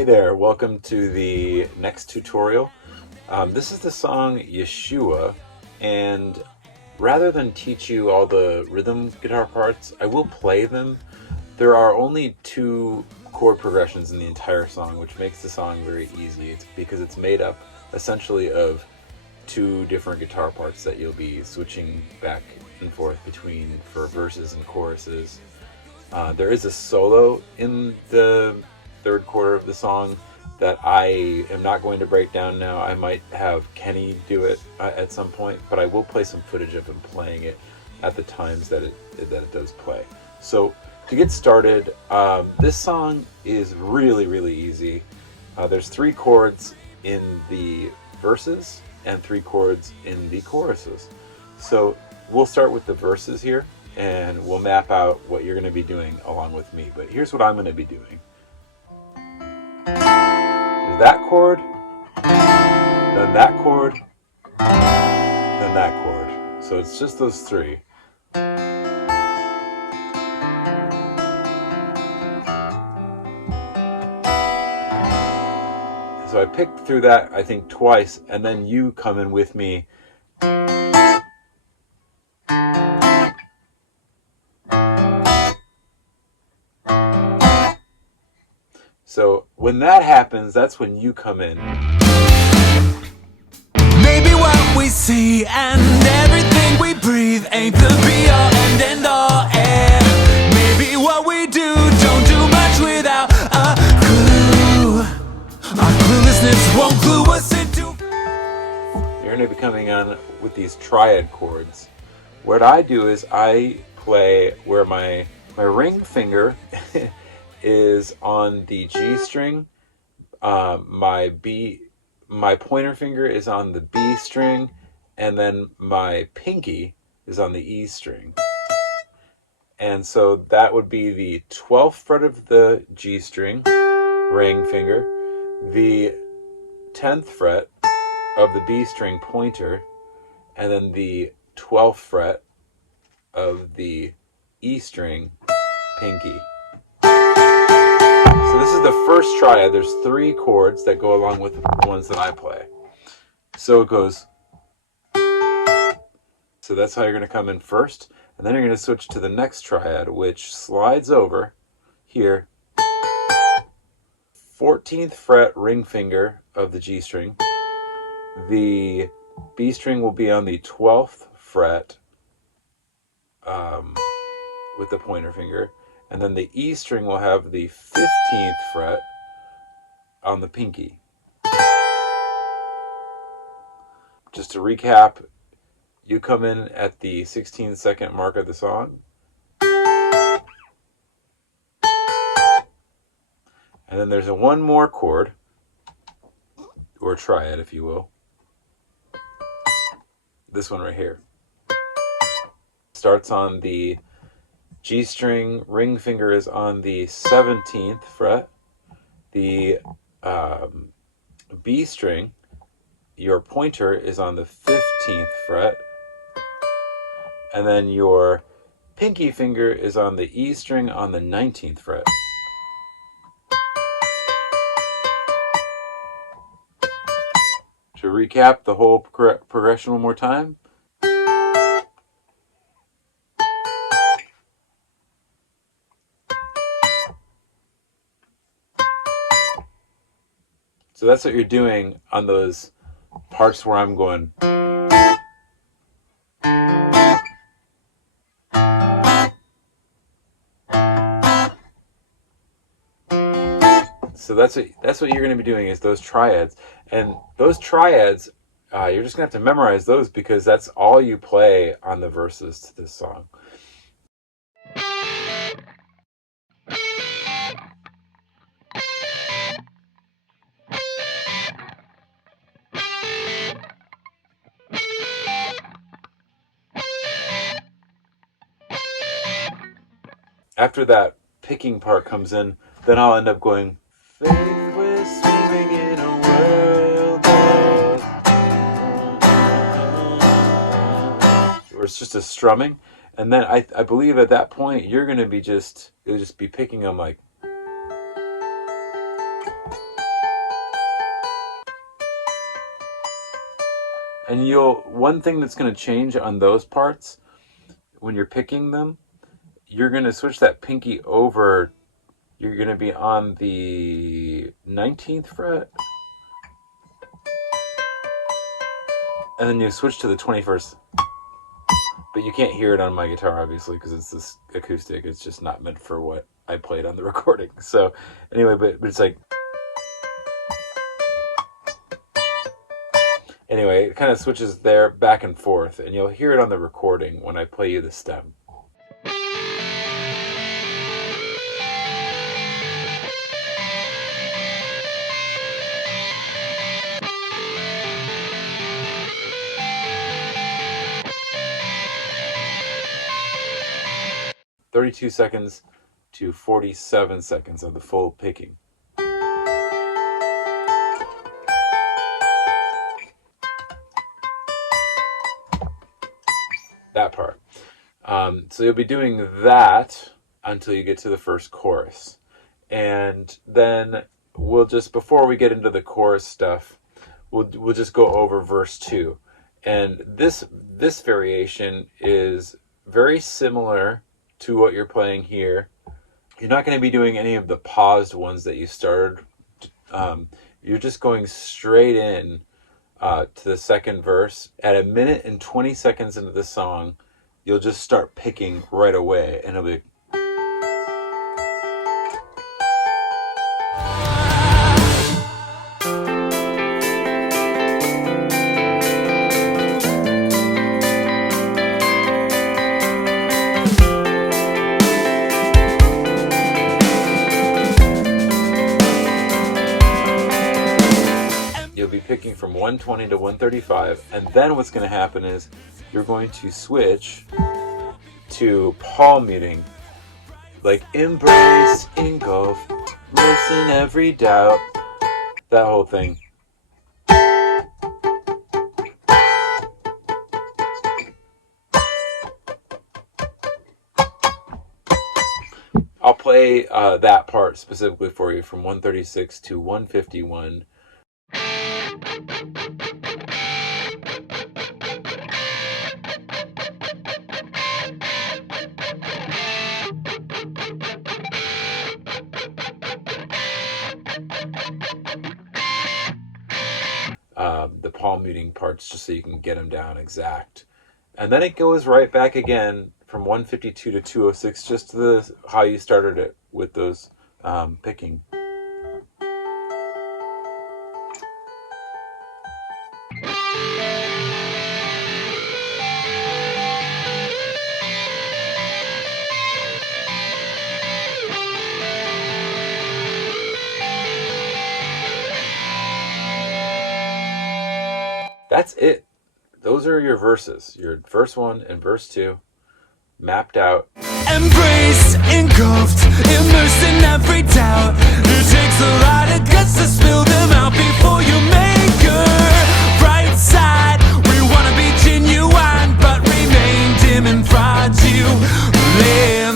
Hey there, welcome to the next tutorial. This is the song Yeshua, and rather than teach you all the rhythm guitar parts, I will play them. There are only 2 chord progressions in the entire song, which makes the song very easy. It's because it's made up essentially of 2 different guitar parts that you'll be switching back and forth between for verses and choruses. There is a solo in the 3rd quarter of the song that I am not going to break down now. I might have Kenny do it at some point, but I will play some footage of him playing it at the times that it does play. So to get started, this song is really easy. There's 3 chords in the verses and 3 chords in the choruses. So we'll start with the verses here, and we'll map out what you're going to be doing along with me. But here's what I'm going to be doing. There's that chord, then that chord, then that chord. So it's just those 3. So I picked through that, I think, twice, and then you come in with me. So when that happens, that's when you come in. Maybe what we see and everything we breathe ain't the be-all and end-all, and maybe what we do don't do much without a clue. Our cluelessness won't clue us into. You're going to be coming on with these triad chords. What I do is I play where my ring finger is on the G string, my pointer finger is on the B string, and then my pinky is on the E string. And so that would be the 12th fret of the G string, ring finger, the 10th fret of the B string, pointer, and then the 12th fret of the E string, pinky. So this is the first triad. There's 3 chords that go along with the ones that I play. So it goes. So that's how you're going to come in first. And then you're going to switch to the next triad, which slides over here. 14th fret ring finger of the G string. The B string will be on the 12th fret with the pointer finger. And then the E string will have the 15th fret on the pinky. Just to recap, you come in at the 16-second mark of the song. And then there's one more chord, or triad if you will. This one right here. Starts on the G string, ring finger is on the 17th fret. The B string, your pointer is on the 15th fret. And then your pinky finger is on the E string on the 19th fret. To recap the whole progression one more time. So that's what you're doing on those parts where I'm going. So that's what you're going to be doing, is those triads. And those triads, you're just going to have to memorize those, because that's all you play on the verses to this song. After that picking part comes in, then I'll end up going, faith, we're swimming in a world of... Or it's just a strumming. And then I believe at that point, you're going to be you'll just be picking them like... And one thing that's going to change on those parts when you're picking them, you're going to switch that pinky over. You're going to be on the 19th fret, and then you switch to the 21st. But you can't hear it on my guitar, obviously, because it's this acoustic. It's just not meant for what I played on the recording. So anyway, but it's like... Anyway, it kind of switches there back and forth, and you'll hear it on the recording when I play you the stem. "32 seconds to 47 seconds of the full picking. That part. So you'll be doing that until you get to the first chorus. And then before we get into the chorus stuff, we'll just go over verse 2. And this variation is very similar to what you're playing here. You're not going to be doing any of the paused ones that you started. You're just going straight in to the second verse. At 1 minute and 20 seconds into the song, you'll just start picking right away, and it'll be... picking from 120 to 135, and then what's going to happen is you're going to switch to palm muting, like embrace, engulf, immerse in every doubt, that whole thing. I'll play that part specifically for you from 136 to 151. The palm muting parts, just so you can get them down exact. And then it goes right back again from 152 to 206, just to how you started it with those picking. That's it. Those are your verses. Your verse 1 and verse 2 mapped out. Embrace, engulfed, immersed in every doubt. It takes a lot of guts to spill them out before you make a bright side. We wanna be genuine, but remain dim and fraudulent.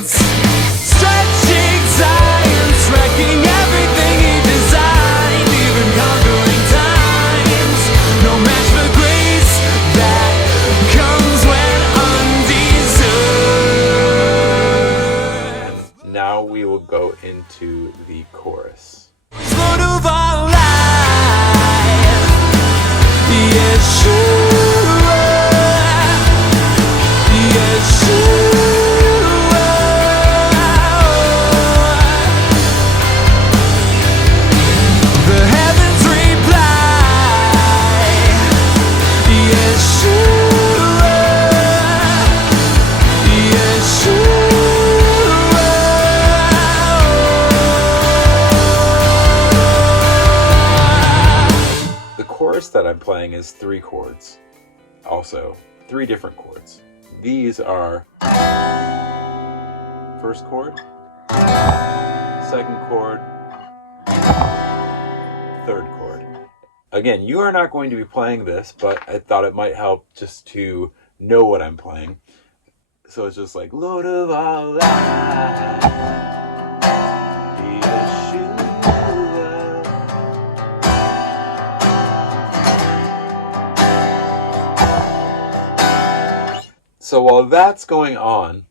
Stretching science, wrecking everything he designed, even conquering times. No match for grace that comes when undeserved. Now we will go into the chorus. Lord of our life, Yeshua, Yeshua. The heavens reply, Yeshua, Yeshua. The chorus that I'm playing is 3 chords. Also, 3 different chords. These are first chord, second chord, third chord. Again, you are not going to be playing this, but I thought it might help just to know what I'm playing. So it's just like, Lord of our life, Yeshua. So while that's going on,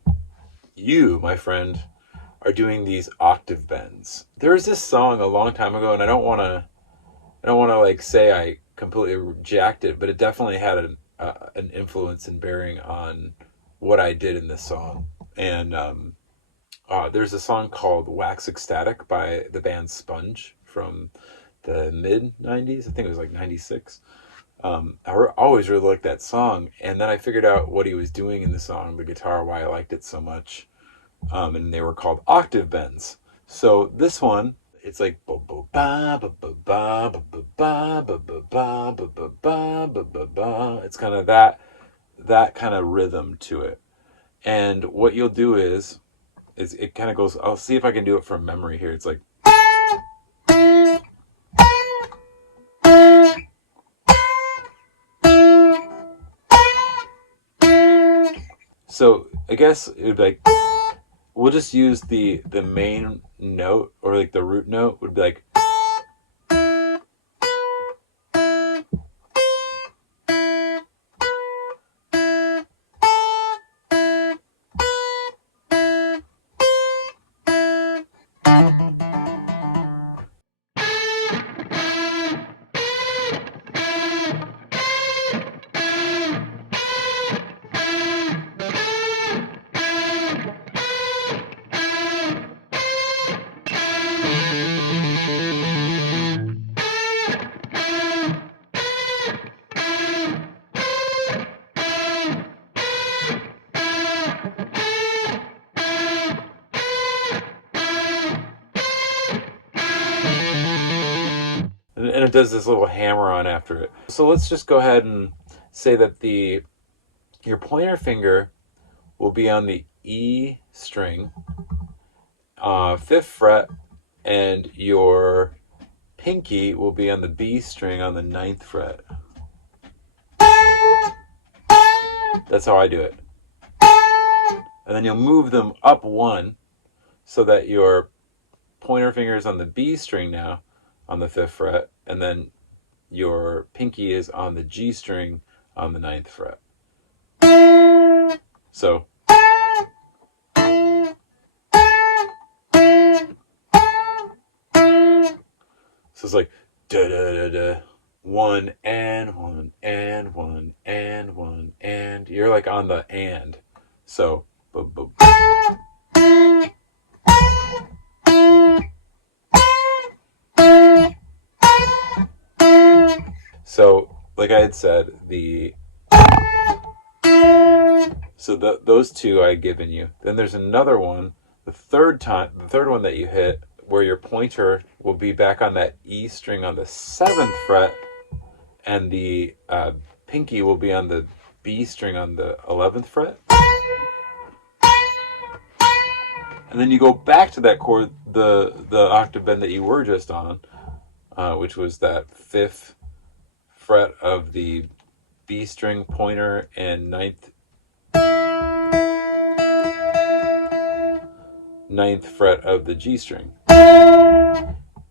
you, my friend, are doing these octave bends. There was this song a long time ago, and I don't want to like say I completely reject it, but it definitely had an influence and bearing on what I did in this song. And there's a song called Wax Ecstatic by the band Sponge from the mid 90s. I think it was like 96. Always really liked that song. And then I figured out what he was doing in the song, the guitar, why I liked it so much. And they were called octave bends. So this one, it's like it's kind of that kind of rhythm to it. And what you'll do is it kind of goes, I'll see if I can do it from memory here. It's like, so I guess it would be like, we'll just use the main note, or like the root note would be like, and it does this little hammer on after it. So let's just go ahead and say that your pointer finger will be on the E string, 5th fret, and your pinky will be on the B string on the 9th fret. That's how I do it. And then you'll move them up one so that your pointer finger is on the B string now on the 5th fret, and then your pinky is on the G string on the 9th fret. So it's like da da da da, 1 and 1 and 1 and 1 and, you're like on the and. So so like I had said, those two I'd given you. Then there's another one, the third one that you hit, where your pointer will be back on that E string on the 7th fret, and the pinky will be on the B string on the 11th fret. And then you go back to that chord, the octave bend that you were just on, which was that 5th fret of the B string pointer and 9th fret of the G string.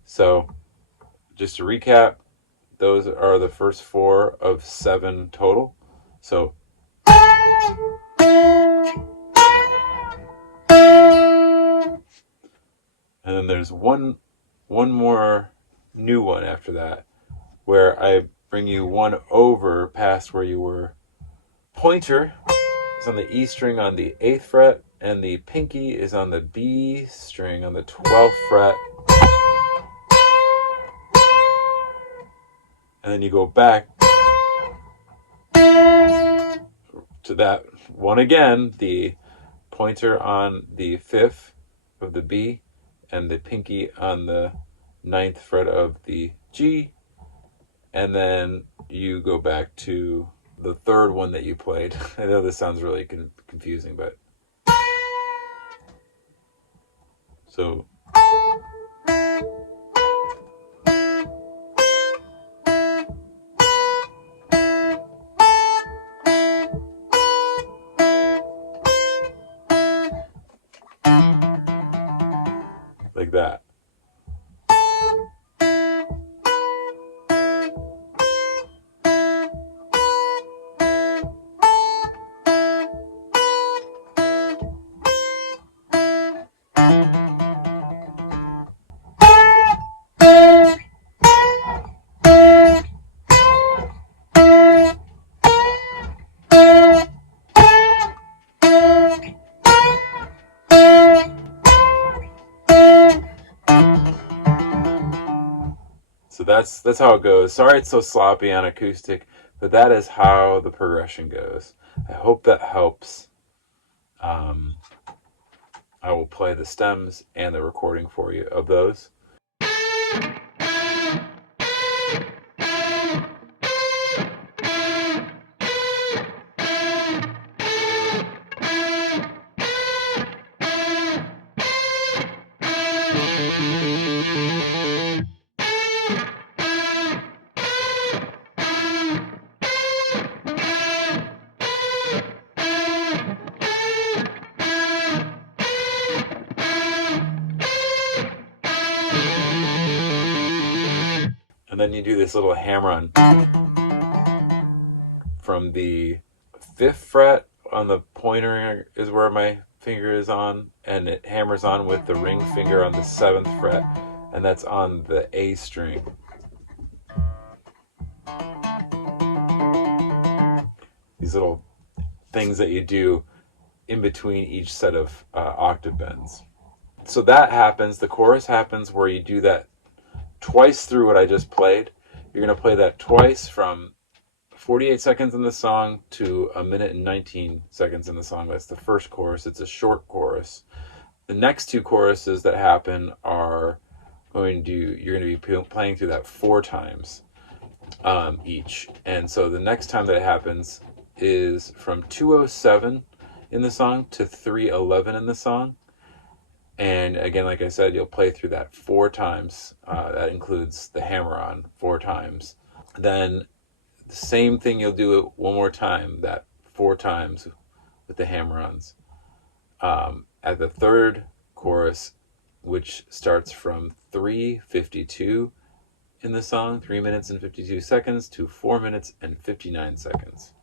So just to recap, those are the first 4 of 7 total. So and then there's one more new one after that, where I bring you one over past where you were. Pointer is on the E string on the 8th fret, and the pinky is on the B string on the 12th fret. And then you go back to that one again, the pointer on the 5th of the B, and the pinky on the 9th fret of the G. And then you go back to the third one that you played. I know this sounds really confusing, but so like that. So that's how it goes. Sorry it's so sloppy on acoustic, but that is how the progression goes. I hope that helps. I will play the stems and the recording for you of those. And then you do this little hammer on from the 5th fret on the pointer is where my finger is on, and it hammers on with the ring finger on the 7th fret, and that's on the A string. These little things that you do in between each set of octave bends. So that happens, the chorus happens where you do that twice through what I just played. You're going to play that twice from 48 seconds in the song to 1 minute and 19 seconds in the song. That's the first chorus. It's a short chorus. The next two choruses that happen are you're going to be playing through that 4 times each. And so the next time that it happens is from 2:07 in the song to 3:11 in the song. And again, like I said, you'll play through that 4 times. That includes the hammer-on 4 times. Then the same thing, you'll do it one more time, that 4 times with the hammer-ons. At the third chorus, which starts from 3:52 in the song, 3 minutes and 52 seconds to 4 minutes and 59 seconds.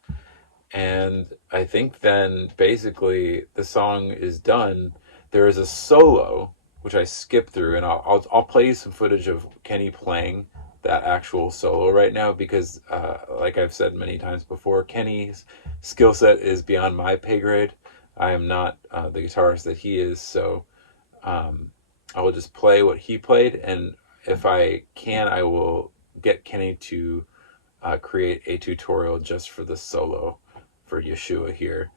And I think then basically the song is done. There is a solo, which I skipped through, and I'll play you some footage of Kenny playing that actual solo right now, because like I've said many times before, Kenny's skill set is beyond my pay grade. I am not the guitarist that he is, so I will just play what he played, and if I can, I will get Kenny to create a tutorial just for the solo for Yeshua here.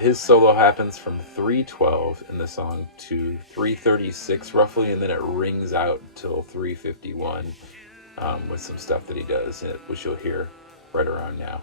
His solo happens from 3:12 in the song to 3:36 roughly, and then it rings out till 3:51 with some stuff that he does, which you'll hear right around now.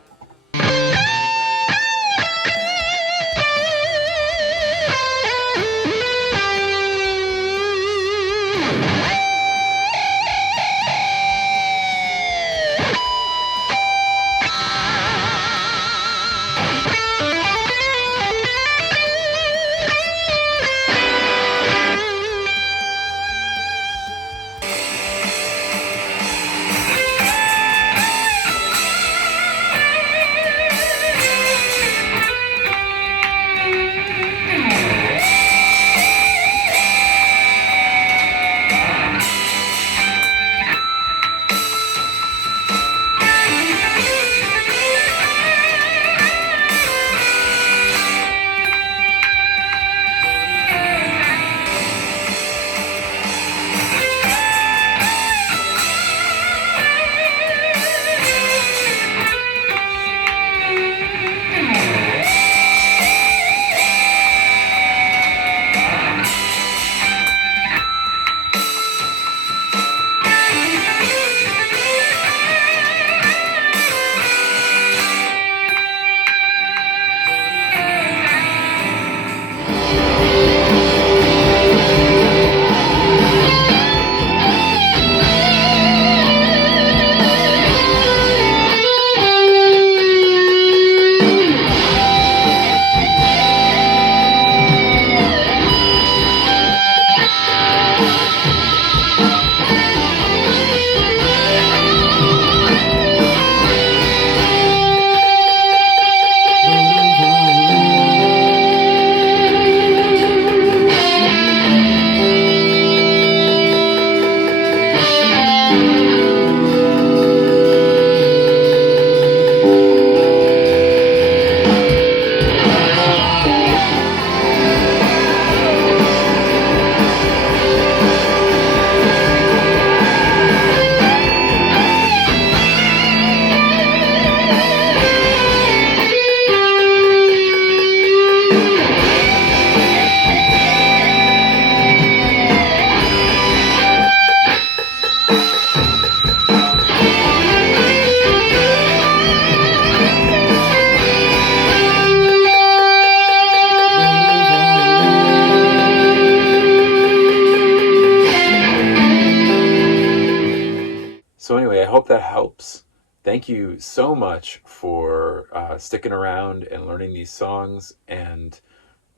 thank you so much for sticking around and learning these songs. And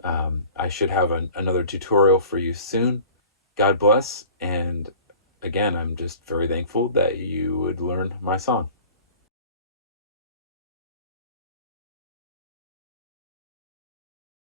I should have another tutorial for you soon. God bless. And again, I'm just very thankful that you would learn my song.